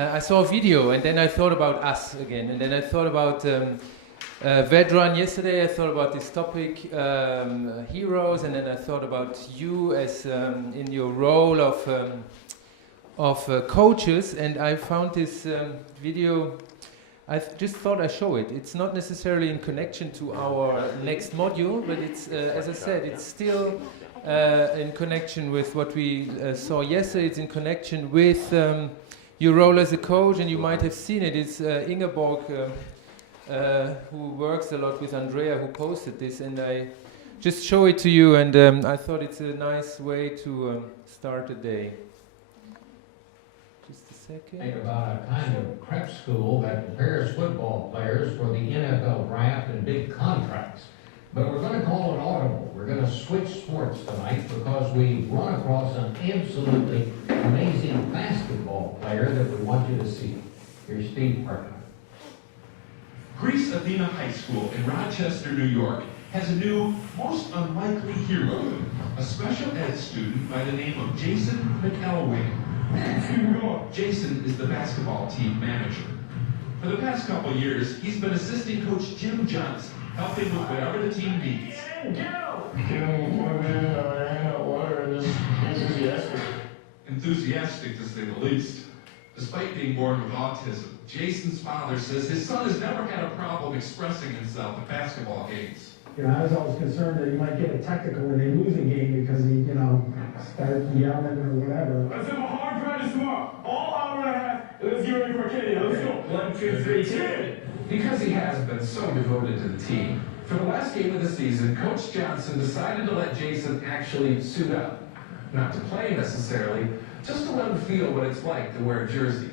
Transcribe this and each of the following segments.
I saw a video, and then I thought about us again, and then I thought about Vedran yesterday. I thought about this topic, heroes, and then I thought about you as in your role of coaches, and I found this video. I just thought I'd show it. It's not necessarily in connection to our next module, but it's, as I said, it's still in connection with what we saw yesterday. It's in connection with your role as a coach, and you might have seen it. It's Ingeborg, who works a lot with Andrea, who posted this, and I just show it to you, and I thought it's a nice way to start the day. Just a second. Think about a kind of prep school that prepares football players for the NFL draft and big contracts. But we're going to call it audible. We're going to switch sports tonight because we run across an absolutely amazing basketball player that we want you to see. Here's Steve Hartman. Greece Athena High School in Rochester, New York, has a new, most unlikely hero, a special ed student by the name of Jason McElwain. Jason is the basketball team manager. For the past couple years, he's been assisting Coach Jim Johnson, helping with whatever the team needs. Enthusiastic, to say the least. Despite being born with autism, Jason's father says his son has never had a problem expressing himself at basketball games. You know, I was always concerned that he might get a technical when they lose a game because he, you know, started yelling or whatever. Let's have a hard practice tomorrow. All hour and a half. Let's get ready for Arcadia. Let's go. 1, 2, 3, 10. Because he has been so devoted to the team, for the last game of the season, Coach Johnson decided to let Jason actually suit up. Not to play necessarily, just to let him feel what it's like to wear a jersey.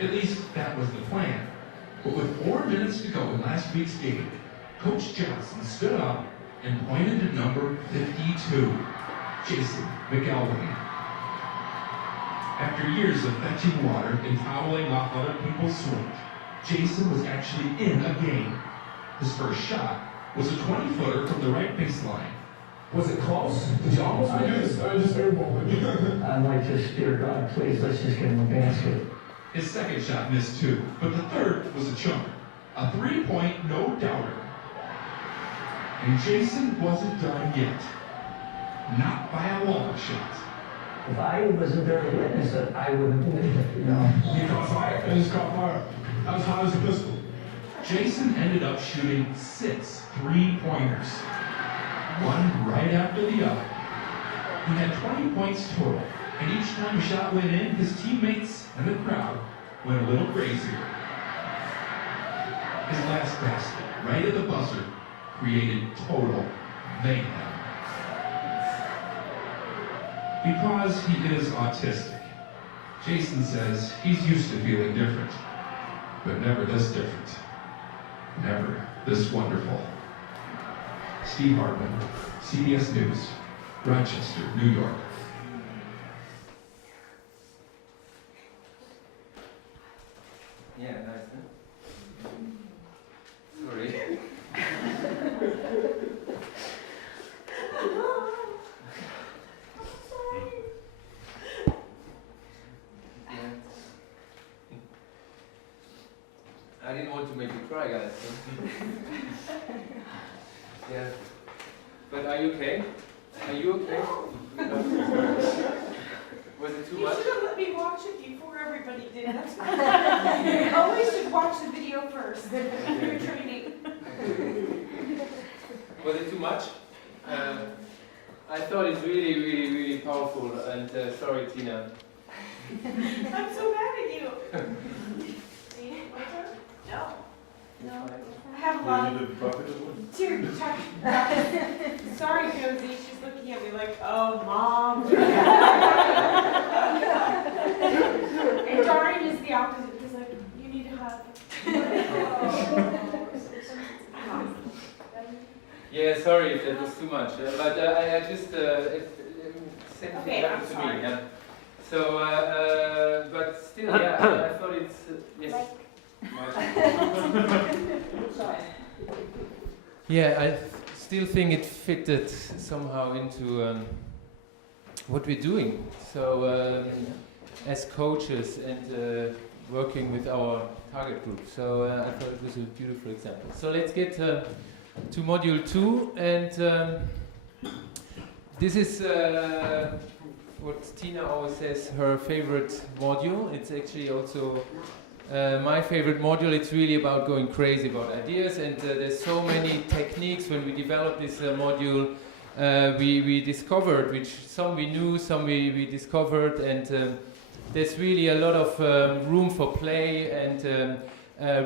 At least that was the plan. But with 4 minutes to go in last week's game, Coach Johnson stood up and pointed to number 52, Jason McElwain. After years of fetching water and fouling off other people's swings, Jason was actually in a game. His first shot was a 20-footer from the right baseline. Was it close? Did you almost I just airballed it. I might just, dear God, please, let's just get him a basket. His second shot missed too, but the third was a chunker. A 3-point no-doubter. And Jason wasn't done yet. Not by a long shot. If I wasn't there to witness it, I wouldn't believe it, you know. You caught fire. I just caught fire. I was hot as a pistol. Jason ended up shooting 6 3-pointers. One right after the other. He had 20 points total, and each time a shot went in, his teammates and the crowd went a little crazier. His last basket, right at the buzzer, created total mayhem. Because he is autistic, Jason says he's used to feeling different, but never this different. Never this wonderful. Steve Hartman, CBS News, Rochester, New York. Yeah, nice, huh? Sorry. I didn't want to make you cry, guys. Yeah. But are you okay? Are you okay? Was it too much? You should have let me watch it before everybody did. You always should watch the video first. You're training. Was it too much? I thought it's really, really, really powerful. And sorry, Tina. I'm so mad at you. No. No. I have a lot of tear. Sorry, Josie. She's looking at me like, oh, Mom. And Dorian is the opposite. He's like, you need a hug. Yeah, sorry if that was too much. But I just same thing happened to me. Yeah. So, but still, yeah, I thought it's yes. Yeah, I still think it fitted somehow into what we're doing. So as coaches and working with our target group. So I thought it was a beautiful example. So let's get to module 2, and this is what Tina always says, her favorite module. It's actually also my favorite module. It's really about going crazy about ideas, and there's so many techniques. When we developed this module, we discovered, which some we knew, some we discovered, and there's really a lot of room for play and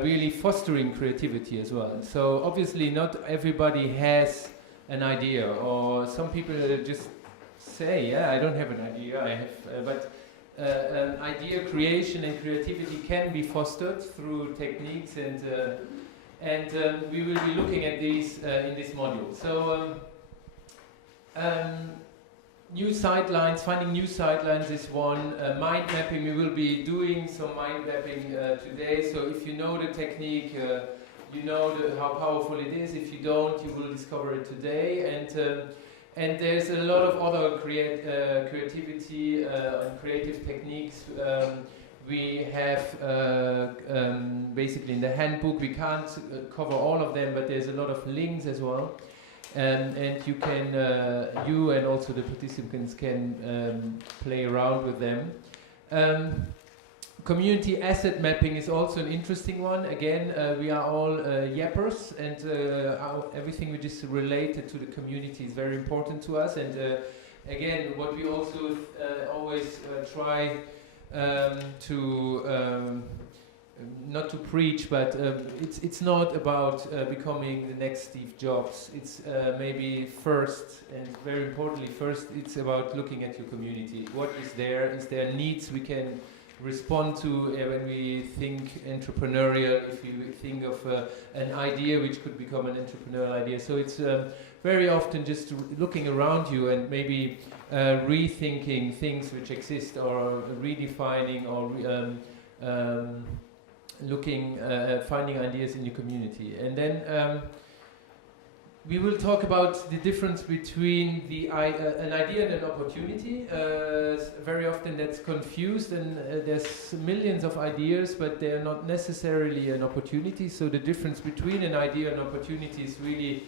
really fostering creativity as well. So obviously not everybody has an idea, or some people just say, yeah, I don't have an idea, I have, but idea creation and creativity can be fostered through techniques, and we will be looking at these in this module. So new sidelines, finding new sidelines is one. Mind mapping, we will be doing some mind mapping today. So if you know the technique, you know how powerful it is. If you don't, you will discover it today. And there's a lot of other creativity and creative techniques we have basically in the handbook. We can't cover all of them, but there's a lot of links as well. And you can, you and also the participants can play around with them. Community asset mapping is also an interesting one. Again, we are all yappers, and everything which is related to the community is very important to us. And again, what we also always try to not to preach, but it's not about becoming the next Steve Jobs. It's maybe first, and very importantly, first it's about looking at your community. What is there? Is there needs we can respond to when we think entrepreneurial, if you think of an idea which could become an entrepreneurial idea. So it's very often just looking around you and maybe rethinking things which exist, or redefining, or looking, finding ideas in your community. And then we will talk about the difference between an idea and an opportunity. Very often that's confused, and there's millions of ideas, but they are not necessarily an opportunity. So the difference between an idea and opportunity is really,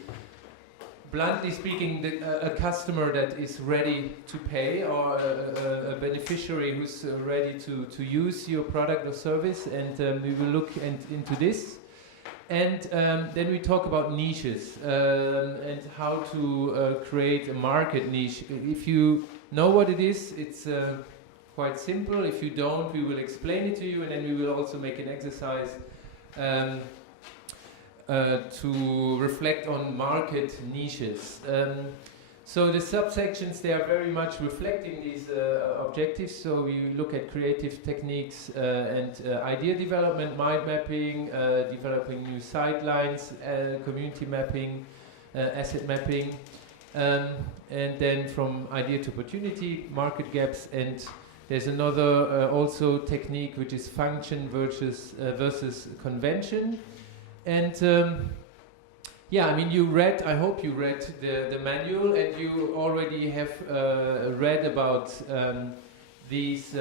bluntly speaking, a customer that is ready to pay, or a beneficiary who's ready to use your product or service, and we will look into this. And then we talk about niches and how to create a market niche. If you know what it is, it's quite simple. If you don't, we will explain it to you, and then we will also make an exercise to reflect on market niches. So the subsections, they are very much reflecting these objectives. So we look at creative techniques and idea development, mind mapping, developing new sidelines, community mapping, asset mapping, and then from idea to opportunity, market gaps, and there's another also technique which is function versus convention. And yeah, I mean, I hope you read the manual, and you already have read about these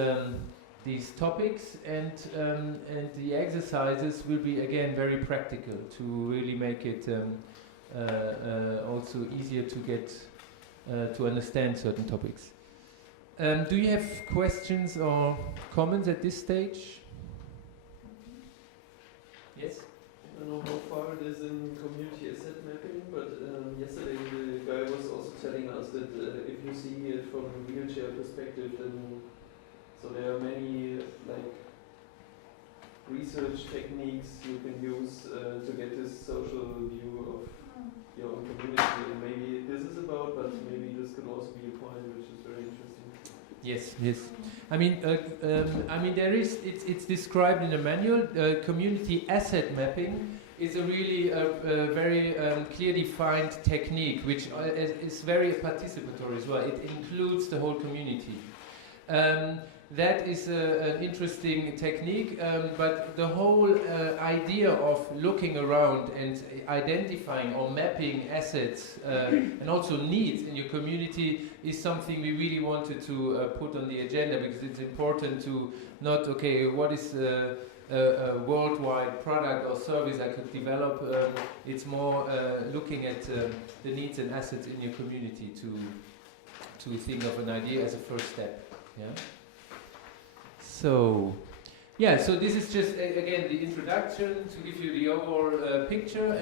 topics, and the exercises will be again very practical to really make it also easier to get to understand certain topics. Do you have questions or comments at this stage? Yes? I don't know how far it is in community asset mapping, but yesterday the guy was also telling us that if you see it from a wheelchair perspective, then so there are many like research techniques you can use to get this social view of your own community, and maybe this is about, but maybe this could also be a point which is very interesting. Yes, yes. I mean, there is. It's described in the manual. Community asset mapping is a really very clear defined technique, which is very participatory as well. It includes the whole community. That is an interesting technique, but the whole idea of looking around and identifying or mapping assets and also needs in your community is something we really wanted to put on the agenda, because it's important to not, okay, what is a worldwide product or service I could develop. It's more looking at the needs and assets in your community to think of an idea as a first step. Yeah. So, yeah, so this is just, again, the introduction to give you the overall picture,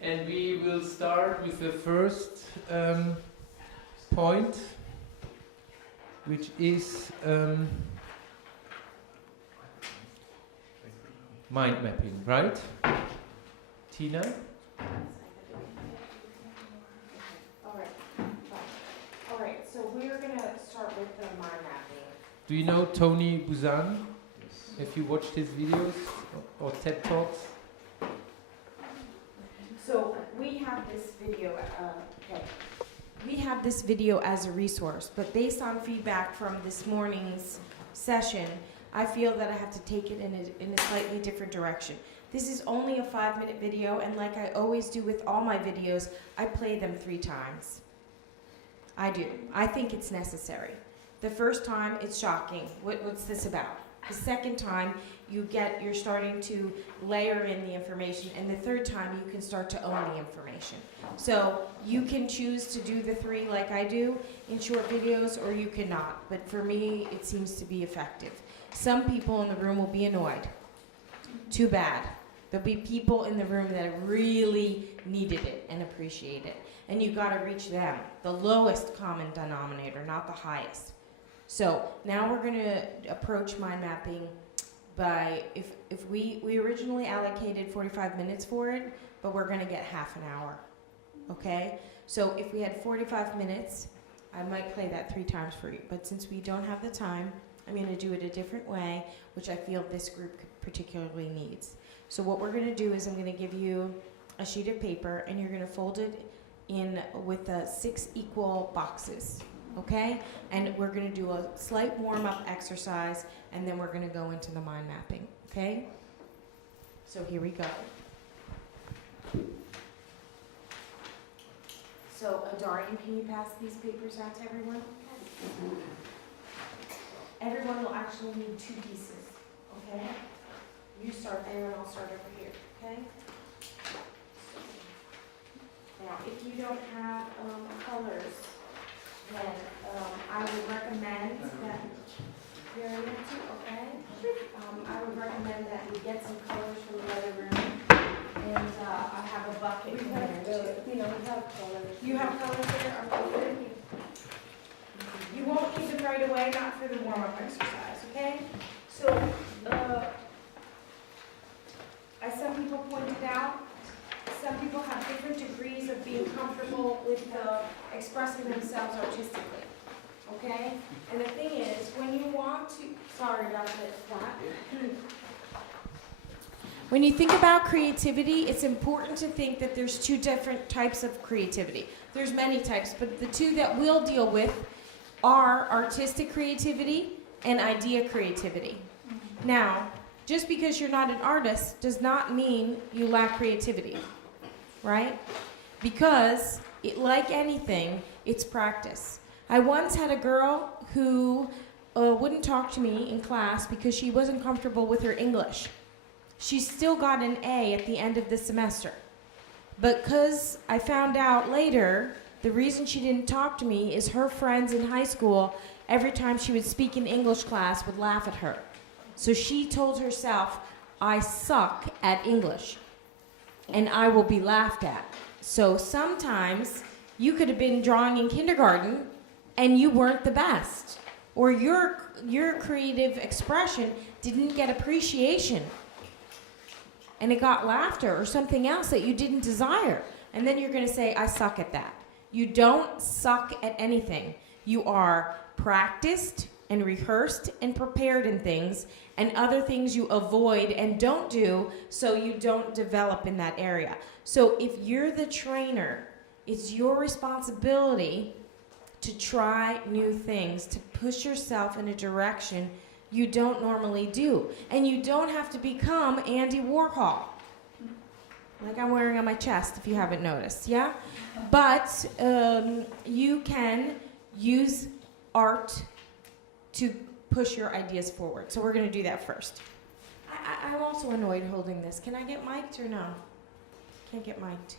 and we will start with the first point, which is mind mapping, right? Tina? All right, so we're going to start with the mind mapping. Do you know Tony Buzan? Have you watched his videos or TED Talks? So we have this video, we have this video as a resource, but based on feedback from this morning's session, I feel that I have to take it in a slightly different direction. This is only a 5-minute video, and like I always do with all my videos, I play them 3 times. I do. I think it's necessary. The first time, it's shocking. What's this about? The second time, you're starting to layer in the information, and the third time, you can start to own the information. So you can choose to do the 3 like I do in short videos, or you cannot. But for me, it seems to be effective. Some people in the room will be annoyed. Too bad. There'll be people in the room that really needed it and appreciate it. And you gotta reach them, the lowest common denominator, not the highest. So now we're gonna approach mind mapping by, if we originally allocated 45 minutes for it, but we're gonna get half an hour, okay? So if we had 45 minutes, I might play that 3 times for you, but since we don't have the time, I'm gonna do it a different way, which I feel this group particularly needs. So what we're gonna do is I'm gonna give you a sheet of paper, and you're gonna fold it in with 6 equal boxes, okay? And we're gonna do a slight warm-up exercise, and then we're gonna go into the mind mapping, okay? So here we go. So, Darian, can you pass these papers out to everyone? Everyone will actually need 2 pieces, okay? You start there and I'll start over here, okay? Now, if you don't have colors, then I would recommend that, okay? I would recommend that we get some colors from the other room, and I have a bucket in there too. We have colors. You have colors there? Okay, good. You won't need them right away, not for the warm-up exercise, okay? So, as some people pointed out, some people have different degrees of being comfortable with expressing themselves artistically, okay? And the thing is, when you want to, sorry about that. When you think about creativity, it's important to think that there's 2 different types of creativity. There's many types, but the 2 that we'll deal with are artistic creativity and idea creativity. Now, just because you're not an artist does not mean you lack creativity, right? Because, like anything, it's practice. I once had a girl who wouldn't talk to me in class because she wasn't comfortable with her English. She still got an A at the end of the semester. But because I found out later, the reason she didn't talk to me is her friends in high school, every time she would speak in English class, would laugh at her. So she told herself, I suck at English, and I will be laughed at. So sometimes you could have been drawing in kindergarten, and you weren't the best. Or your creative expression didn't get appreciation, and it got laughter or something else that you didn't desire. And then you're going to say, I suck at that. You don't suck at anything. You are practiced and rehearsed and prepared in things, and other things you avoid and don't do so you don't develop in that area. So if you're the trainer, it's your responsibility to try new things, to push yourself in a direction you don't normally do. And you don't have to become Andy Warhol, like I'm wearing on my chest, if you haven't noticed, yeah? But you can use art to push your ideas forward. So we're going to do that first. I'm also annoyed holding this. Can I get mic'd or no? Can't get mic'd.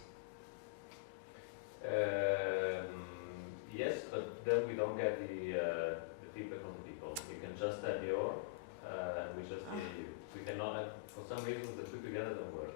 Yes, but then we don't get the feedback from the people. You can just add your, and we just hear you. We cannot, for some reason, the two together don't work.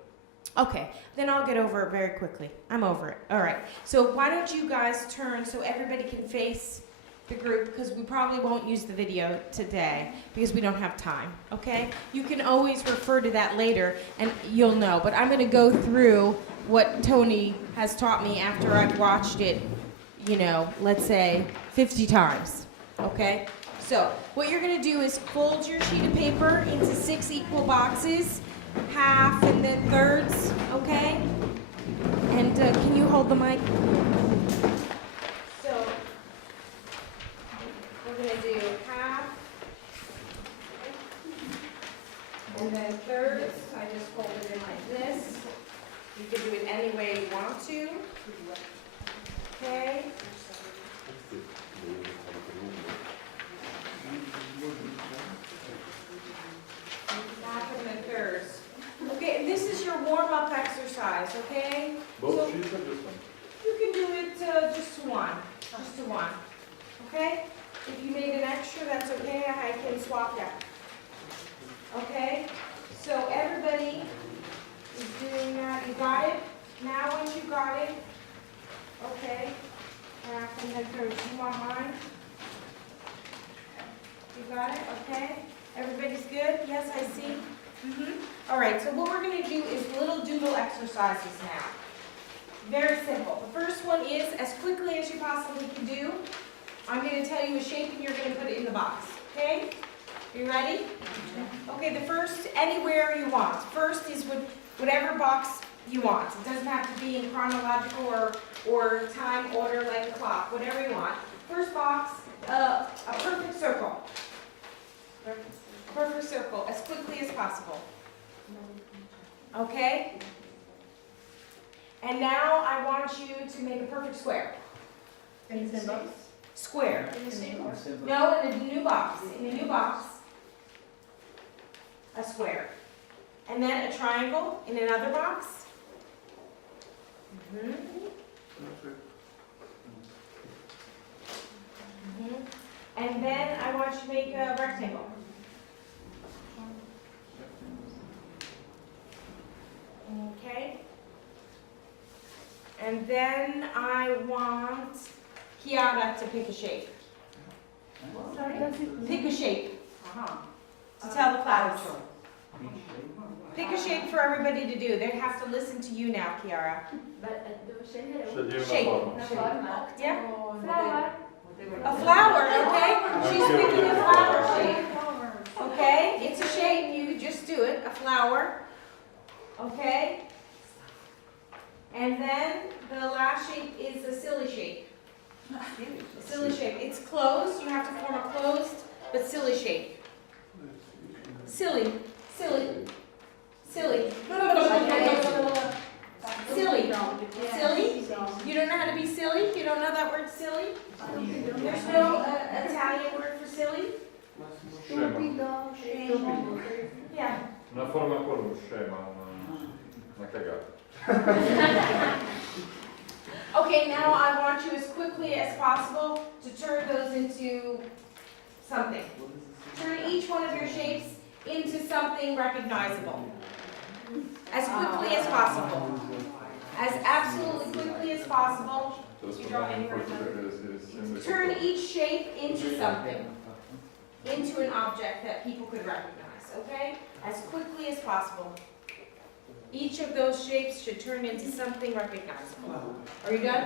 Okay, then I'll get over it very quickly. I'm over it. All right. So why don't you guys turn so everybody can face the group, because we probably won't use the video today because we don't have time, okay? You can always refer to that later and you'll know, but I'm going to go through what Tony has taught me after I've watched it, you know, let's say 50 times, okay? So what you're going to do is fold your sheet of paper into 6 equal boxes, half and then thirds, okay? And can you hold the mic? So we're going to do half and then thirds. I just fold it in like this. You can do it any way you want to. Okay. Half and then thirds. Okay, this is your warm-up exercise, okay? Both sheets or just one? You can do it just to one. Just to one. Okay? If you made an extra, that's okay. I can swap that. Okay? So everybody is doing that. You got it? Now once you got it, okay. Half and then thirds. You want mine? You got it? Okay. Everybody's good? Yes, I see. All right, so what we're going to do is little doodle exercises now. Very simple. The first one is, as quickly as you possibly can do, I'm going to tell you a shape and you're going to put it in the box. Okay? You ready? Okay, the first, anywhere you want. First is whatever box you want. It doesn't have to be in chronological or time order like a clock, whatever you want. First box, a perfect circle. Perfect circle, as quickly as possible. Okay? And now I want you to make a perfect square. In the same box? Square. In the same box? No, in a new box. In a new box. A square. And then a triangle in another box. And then I want you to make a rectangle. Okay. And then I want Kiara to pick a shape. Sorry? Pick a shape. To tell the class. Pick a shape for everybody to do. They have to listen to you now, Kiara. Shape. Yeah? A flower, okay? She's picking a flower shape. Okay? It's a shape. You just do it. A flower. Okay? And then the last shape is a silly shape. A silly shape. It's closed. You have to form a closed but silly shape. Silly. Silly. Silly. Silly. Silly? You don't know how to be silly? You don't know that word silly? There's no Italian word for silly? Yeah. Una forma quello scema, una cagata. Okay, now I want you as quickly as possible to turn those into something. Turn each one of your shapes into something recognizable. As quickly as possible. As absolutely quickly as possible. Turn each shape into something. Into an object that people could recognize, okay? As quickly as possible. Each of those shapes should turn into something recognizable. Are you done?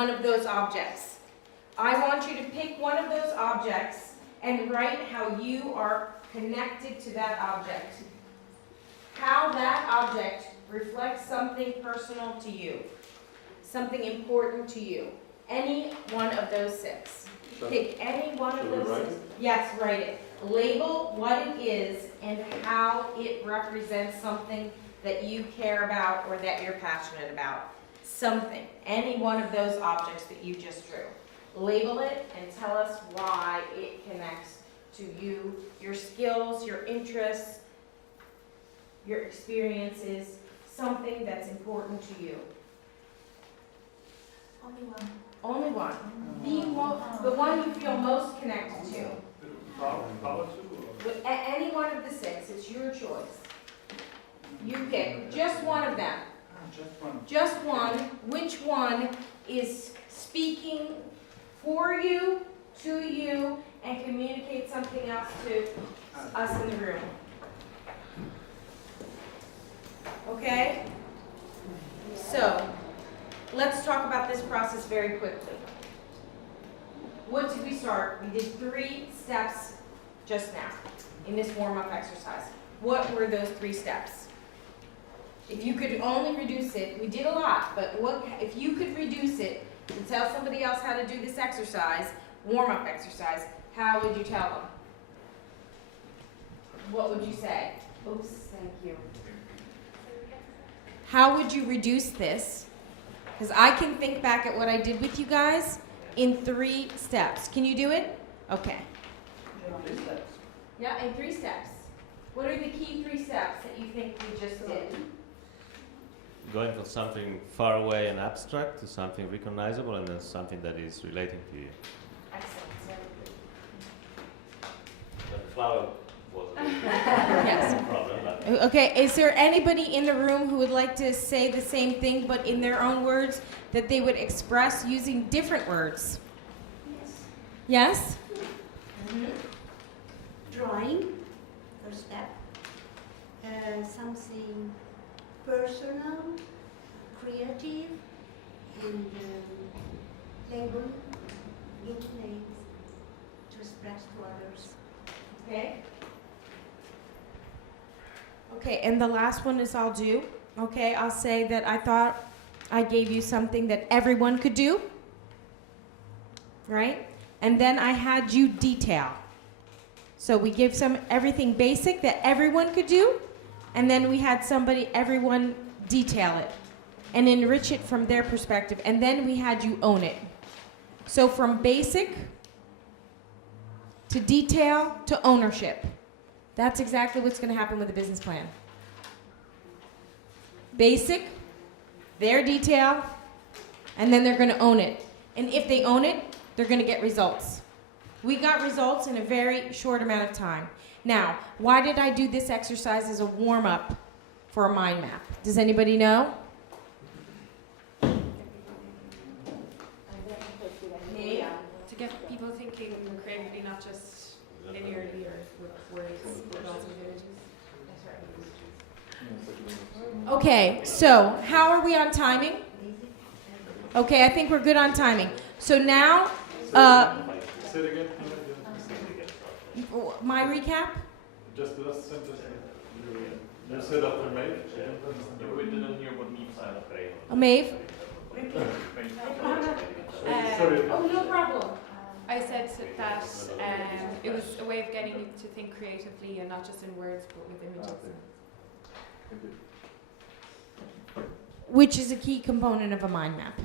one of those objects. I want you to pick one of those objects and write how you are connected to that object. How that object reflects something personal to you, something important to you. Any one of those 6. Pick any one of those 6. Yes, write it. Label what it is and how it represents something that you care about or that you're passionate about. Something. Any one of those objects that you just drew. Label it and tell us why it connects to you, your skills, your interests, your experiences, something that's important to you. Only one. Only one. The one you feel most connected to. Any one of the 6, it's your choice. You pick just one of them. Just one. Which one is speaking for you, to you, and communicate something else to us in the room? Okay? So, let's talk about this process very quickly. What did we start? We did 3 steps just now in this warm-up exercise. What were those 3 steps? If you could only reduce it, we did a lot, but if you could reduce it to tell somebody else how to do this exercise, warm-up exercise, how would you tell them? What would you say? Oops, thank you. How would you reduce this? Because I can think back at what I did with you guys in 3 steps. Can you do it? Okay. 3 steps. Yeah, in 3 steps. What are the key 3 steps that you think we just did? Going from something far away and abstract to something recognizable and then something that is relating to you. Excellent. The flower was Yes. a problem. But Okay, is there anybody in the room who would like to say the same thing but in their own words that they would express using different words? Yes? Drawing, first step. Something personal, creative, and labeling into names to express to others. Okay. Okay, and the last one is I'll do. Okay, I'll say that I thought I gave you something that everyone could do. Right? And then I had you detail. So we give everything basic that everyone could do, and then we had everyone detail it and enrich it from their perspective, and then we had you own it. So from basic to detail to ownership. That's exactly what's going to happen with a business plan. Basic, their detail, and then they're going to own it. And if they own it, they're going to get results. We got results in a very short amount of time. Now, why did I do this exercise as a warm-up for a mind map? Does anybody know? Yeah, to get people thinking creatively, not just linearly or with words, but also images. Okay, so how are we on timing? Okay, I think we're good on timing. So now, Say it again. my recap? Just the last sentence. You said after May. We didn't hear what Maeve said. Maeve? Sorry. Oh, no problem. I said that it was a way of getting you to think creatively and not just in words but with images. Thank you. Which is a key component of a mind map.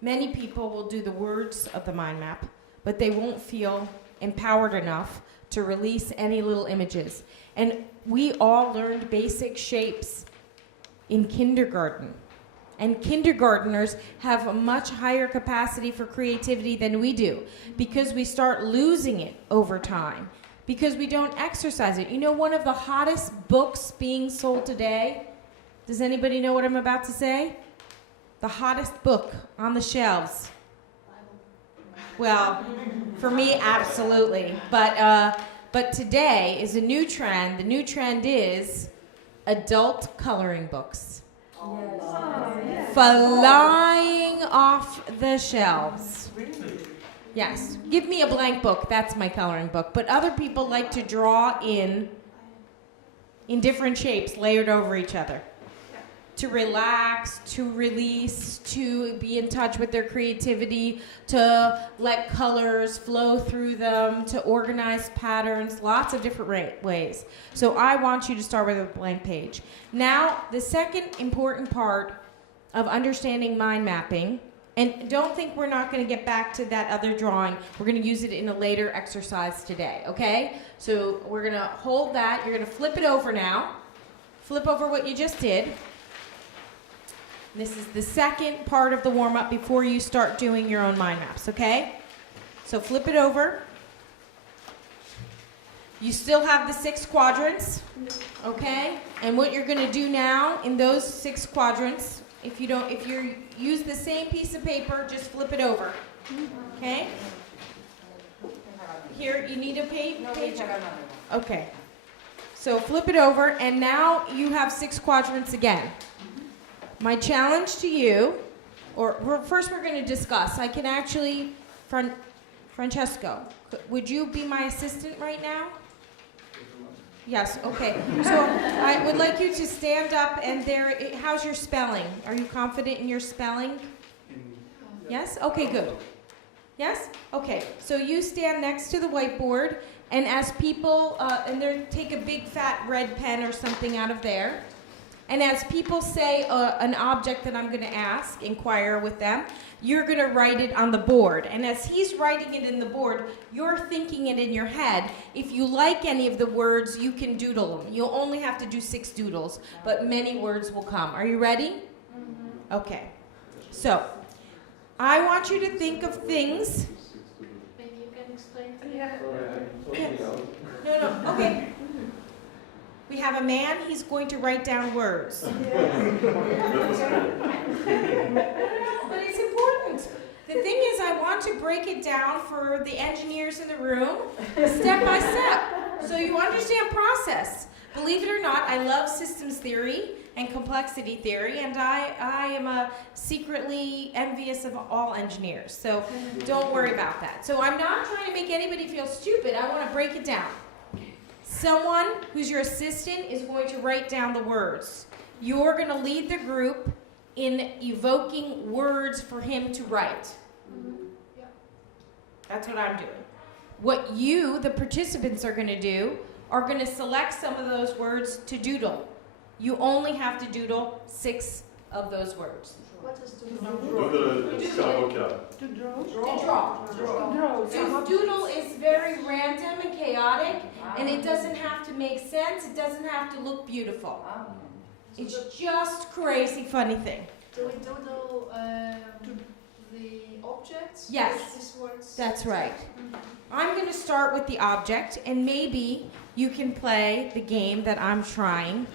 Many people will do the words of the mind map, but they won't feel empowered enough to release any little images. And we all learned basic shapes in kindergarten. And kindergartners have a much higher capacity for creativity than we do because we start losing it over time, because we don't exercise it. You know, one of the hottest books being sold today, does anybody know what I'm about to say? The hottest book on the shelves. Well, for me, absolutely. But today is a new trend. The new trend is adult coloring books. Flying off the shelves. Yes. Give me a blank book. That's my coloring book. But other people like to draw in different shapes layered over each other. To relax, to release, to be in touch with their creativity, to let colors flow through them, to organize patterns, lots of different ways. So I want you to start with a blank page. Now, the second important part of understanding mind mapping, and don't think we're not going to get back to that other drawing. We're going to use it in a later exercise today, okay? So we're going to hold that. You're going to flip it over now. Flip over what you just did. This is the second part of the warm-up before you start doing your own mind maps, okay? So flip it over. You still have the 6 quadrants, okay? And what you're going to do now in those 6 quadrants, if you use the same piece of paper, just flip it over, okay? Here, you need a page? Okay. So flip it over, and now you have 6 quadrants again. My challenge to you, first we're going to discuss. I can actually, Francesco, would you be my assistant right now? Yes, okay. So I would like you to stand up and how's your spelling? Are you confident in your spelling? Yes? Okay, good. Yes? Okay, so you stand next to the whiteboard, and as people, take a big fat red pen or something out of there. And as people say an object that I'm going to inquire with them, you're going to write it on the board. And as he's writing it in the board, you're thinking it in your head. If you like any of the words, you can doodle them. You'll only have to do 6 doodles, but many words will come. Are you ready? Mm-hmm. Okay. So, I want you to think of things. Maybe you can explain to Yes. No, okay. We have a man, he's going to write down words. But it's important. The thing is, I want to break it down for the engineers in the room, step by step, so you understand process. Believe it or not, I love systems theory and complexity theory, and I am secretly envious of all engineers, so don't worry about that. So I'm not trying to make anybody feel stupid, I want to break it down. Someone who's your assistant is going to write down the words. You're going to lead the group in evoking words for him to write. Yeah. That's what I'm doing. What you, the participants, are going to do are going to select some of those words to doodle. You only have to doodle 6 of those words. What is to draw. So doodle is very random and chaotic, and it doesn't have to make sense. It doesn't have to look beautiful. It's just crazy funny thing. Do we doodle the objects? Yes, These words? that's right. I'm going to start with the object, and maybe you can play the game that I'm trying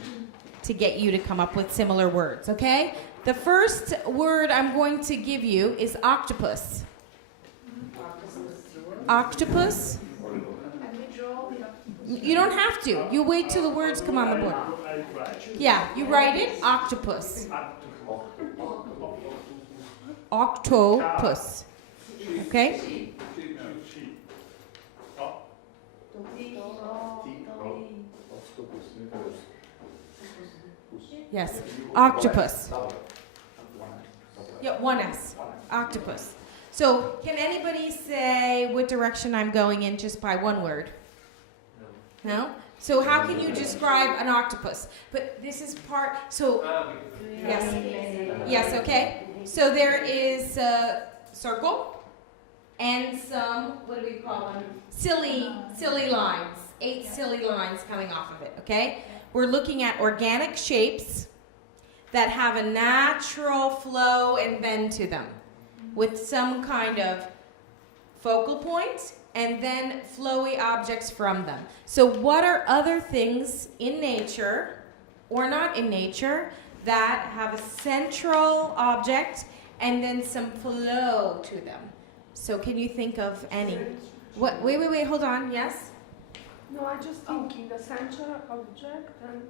to get you to come up with similar words, okay? The first word I'm going to give you is octopus. Octopus. And we draw the octopus. You don't have to. You wait till the words come on the board. Yeah, you write it, octopus. Octopus. Okay? Yes, octopus. Yeah, 1S. Octopus. So, can anybody say what direction I'm going in just by one word? No? So how can you describe an octopus? But this is part, so, yes, okay. So there is a circle and some, what do we call them? Silly lines. 8 silly lines coming off of it, okay? We're looking at organic shapes that have a natural flow and bend to them with some kind of focal point and then flowy objects from them. So what are other things in nature or not in nature that have a central object and then some flow to them? So can you think of any? What? Wait, hold on, yes? No, I just thinking the center object and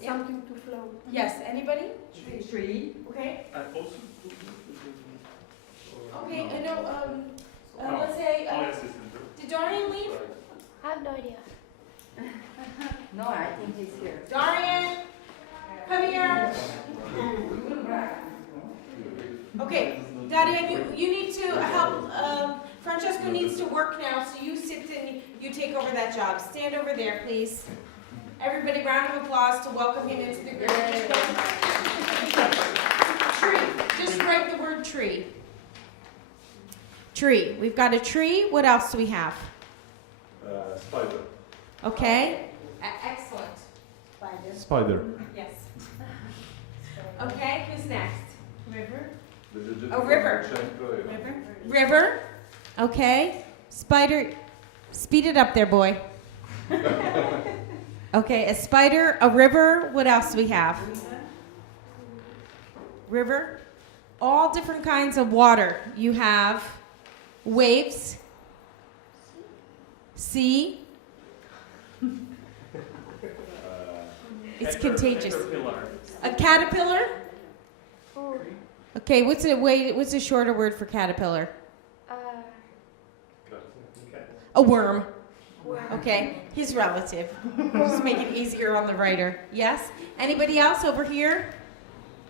something to flow. Yes, anybody? Tree. Okay. And also Okay, I know, let's say, did Dorian leave? I have no idea. No, I think he's here. Dorian, come here. Okay, Darian, you need to help, Francesco needs to work now, so you sit and you take over that job. Stand over there, please. Everybody, round of applause to welcome him into the group. Tree, just write the word tree. Tree, we've got a tree. What else do we have? Spider. Okay, excellent. Spider. Yes. Okay, who's next? River. Oh, river. River. Okay. Spider. Speed it up there, boy. Okay, a spider, a river. What else do we have? River. All different kinds of water. You have waves, sea. It's contagious. A caterpillar. Okay, what's a shorter word for caterpillar? A worm. Okay, his relative. Just make it easier on the writer. Yes? Anybody else over here?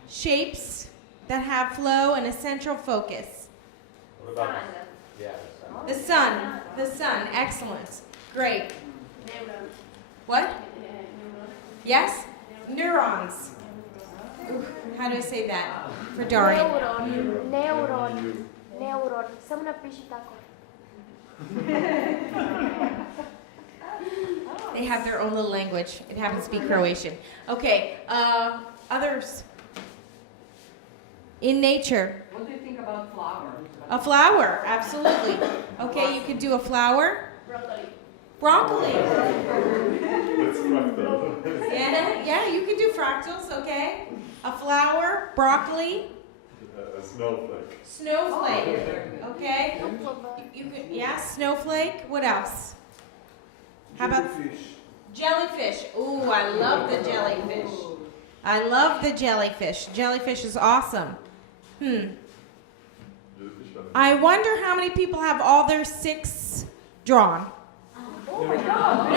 Shapes that have flow and a central focus. What about the sun? The sun. Excellent. Great. What? Yes? Neurons. Ooh, how do I say that for Dorian? Neuron. Samo napiši tako. They have their own little language. It happens to be Croatian. Okay, others. In nature. What do you think about flower? A flower, absolutely. Okay, you can do a flower. Broccoli. That's fractal. Yeah, you can do fractals, okay. A flower, broccoli. A snowflake. Snowflake, okay. You could, yeah, snowflake. What else? How about jellyfish? Ooh, I love the jellyfish. I love the jellyfish. Jellyfish is awesome. I wonder how many people have all their 6 drawn. Oh my God.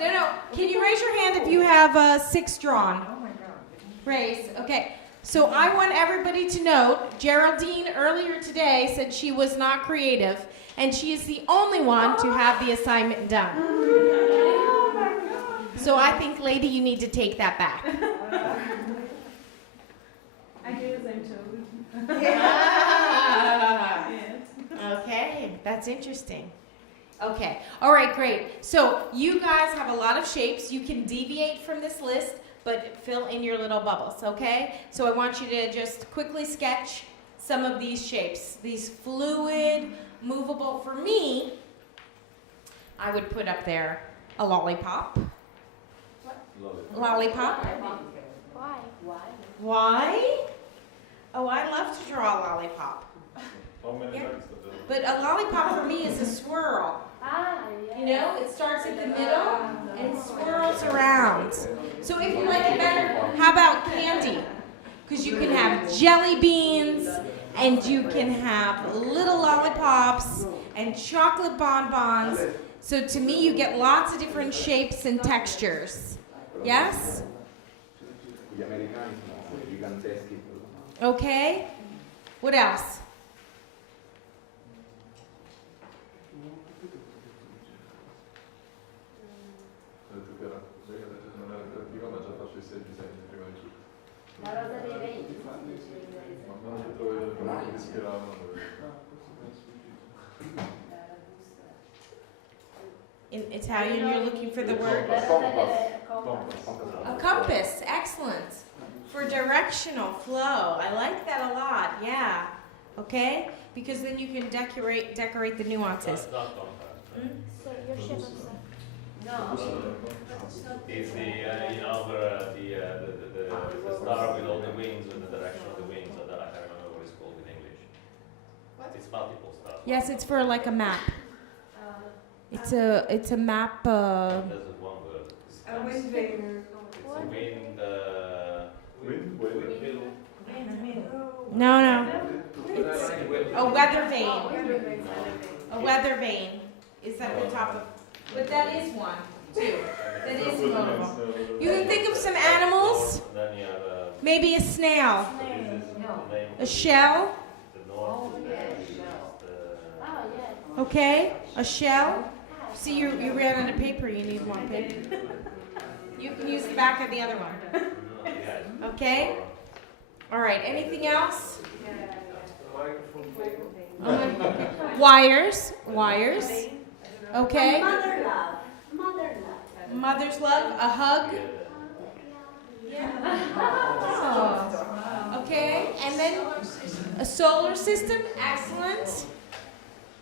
No. Can you raise your hand if you have 6 drawn? Oh my God. Raise. Okay. So I want everybody to note, Geraldine earlier today said she was not creative, and she is the only one to have the assignment done. So I think, lady, you need to take that back. I do the same too. Okay, that's interesting. Okay, all right, great. So you guys have a lot of shapes. You can deviate from this list, but fill in your little bubbles, okay? So I want you to just quickly sketch some of these shapes. These fluid, movable. For me, I would put up there a lollipop. Lollipop. Why? Oh, I love to draw a lollipop. How many Yeah. times But a lollipop for me is a swirl. You know, it starts at the middle and swirls around. So if you like it better, how about candy? Because you can have jelly beans, and you can have little lollipops and chocolate bonbons. So to me, you get lots of different shapes and textures. Yes? Okay. What else? In Italian, you're looking for the word? A compass, excellent. For directional flow. I like that a lot, yeah. Okay? Because then you can decorate the nuances. Not compass. So your shape of sun. It's the the star with all the wings and the direction of the wings, and that I can't remember what it's called in English. It's multiple stars. Yes, it's for like a map. It's a map. There's one word. A wind vector. It's a wind. No. A weather vane. A weather vane is at the top of, but that is one, too. That is mobile. You can think of some animals. Then you have Maybe a snail. this is the name A shell. the north. Okay, a shell. See, you ran out of paper. You need more paper. You can use the back of the other one. Okay. All right. Anything else? Wires. Wires. Okay. Mother love. Mother love. Mother's love. A hug. Oh. Okay. And then a solar system. Excellent.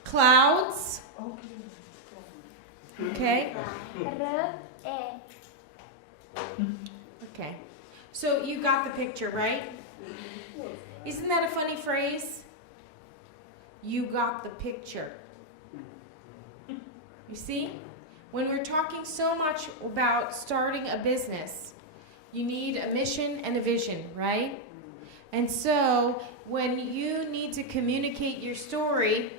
Clouds. Okay. Okay. So you got the picture, right? Isn't that a funny phrase? You got the picture. You see? When we're talking so much about starting a business, you need a mission and a vision, right? And so when you need to communicate your story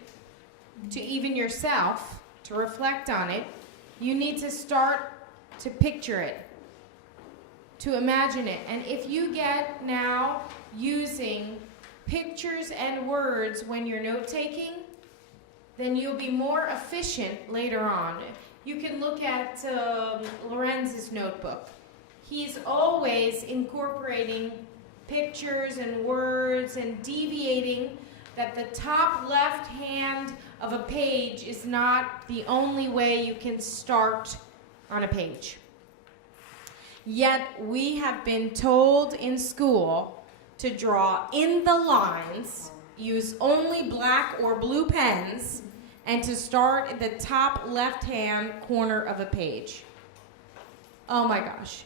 to even yourself, to reflect on it, you need to start to picture it, to imagine it. And if you get now using pictures and words when you're note-taking, then you'll be more efficient later on. You can look at Lorenz's notebook. He's always incorporating pictures and words and deviating that the top left hand of a page is not the only way you can start on a page. Yet we have been told in school to draw in the lines, use only black or blue pens, and to start at the top left-hand corner of a page. Oh my gosh.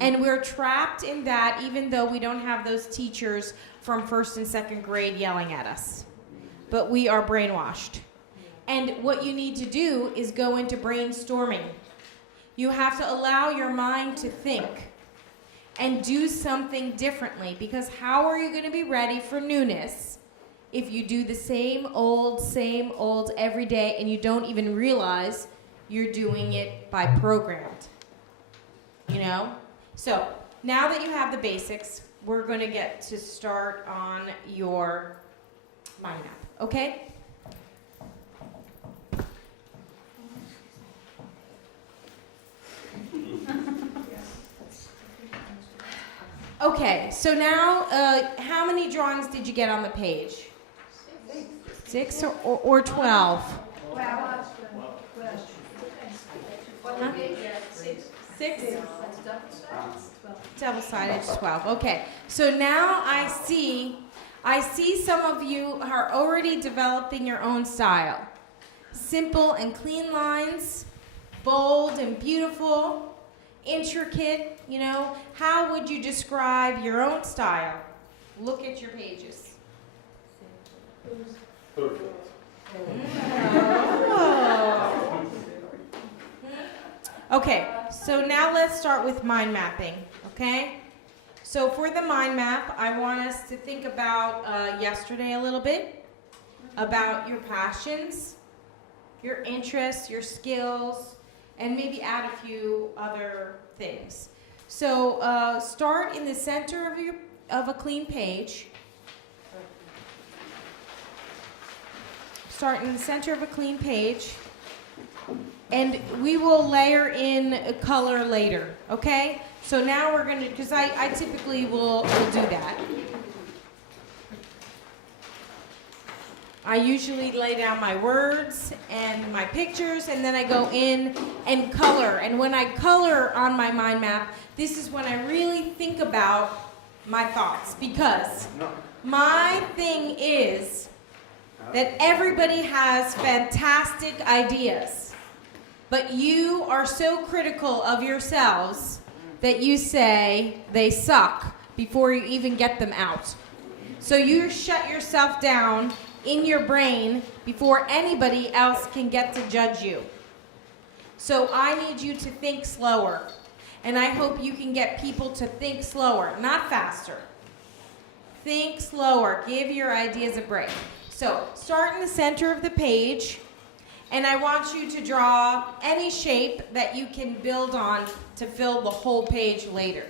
And we're trapped in that even though we don't have those teachers from 1st and 2nd grade yelling at us. But we are brainwashed. And what you need to do is go into brainstorming. You have to allow your mind to think and do something differently, because how are you going to be ready for newness if you do the same old every day and you don't even realize you're doing it by programmed? You know? So now that you have the basics, we're going to get to start on your mind map, okay? Okay, so now, how many drawings did you get on the page? 6 or 12? 6? Double-sided, 12. Okay, so now I see some of you are already developing your own style. Simple and clean lines, bold and beautiful, intricate, you know. How would you describe your own style? Look at your pages. Perfect. Oh. Okay, so now let's start with mind mapping, okay? So for the mind map, I want us to think about yesterday a little bit, about your passions, your interests, your skills, and maybe add a few other things. So start in the center of a clean page. Start in the center of a clean page, and we will layer in a color later, okay? So now we're gonna, because I typically will do that. I usually lay down my words and my pictures, and then I go in and color. And when I color on my mind map, this is when I really think about my thoughts, because my thing is that everybody has fantastic ideas, but you are so critical of yourselves that you say they suck before you even get them out. So you shut yourself down in your brain before anybody else can get to judge you. So I need you to think slower. And I hope you can get people to think slower, not faster. Think slower. Give your ideas a break. So start in the center of the page, and I want you to draw any shape that you can build on to fill the whole page later.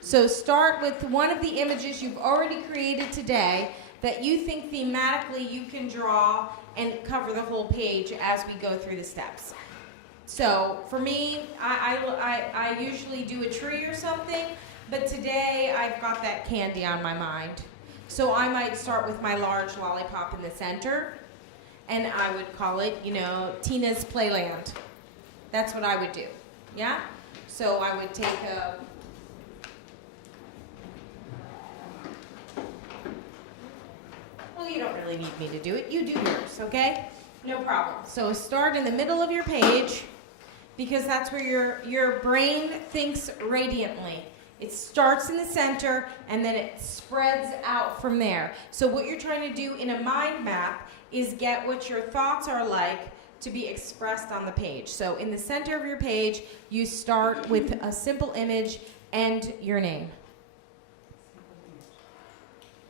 So start with one of the images you've already created today that you think thematically you can draw and cover the whole page as we go through the steps. So for me, I usually do a tree or something, but today I've got that candy on my mind. So I might start with my large lollipop in the center, and I would call it, you know, Tina's Playland. That's what I would do, yeah? So I would take a, well, you don't really need me to do it. You do yours, okay? No problem. So start in the middle of your page, because that's where your brain thinks radiantly. It starts in the center, and then it spreads out from there. So what you're trying to do in a mind map is get what your thoughts are like to be expressed on the page. So in the center of your page, you start with a simple image and your name.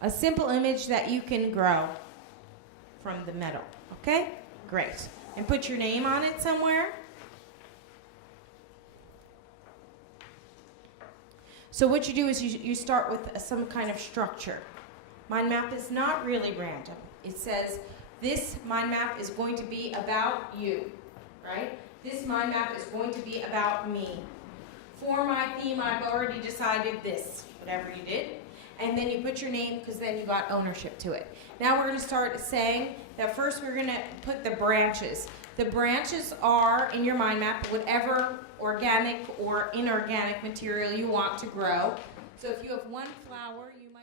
A simple image that you can grow from the middle, okay? Great. And put your name on it somewhere. So what you do is you start with some kind of structure. Mind map is not really random. It says, this mind map is going to be about you, right? This mind map is going to be about me. For my theme, I've already decided this, whatever you did. And then you put your name, because then you got ownership to it. Now we're going to start saying that first we're going to put the branches. The branches are, in your mind map, whatever organic or inorganic material you want to grow. So if you have one flower, you might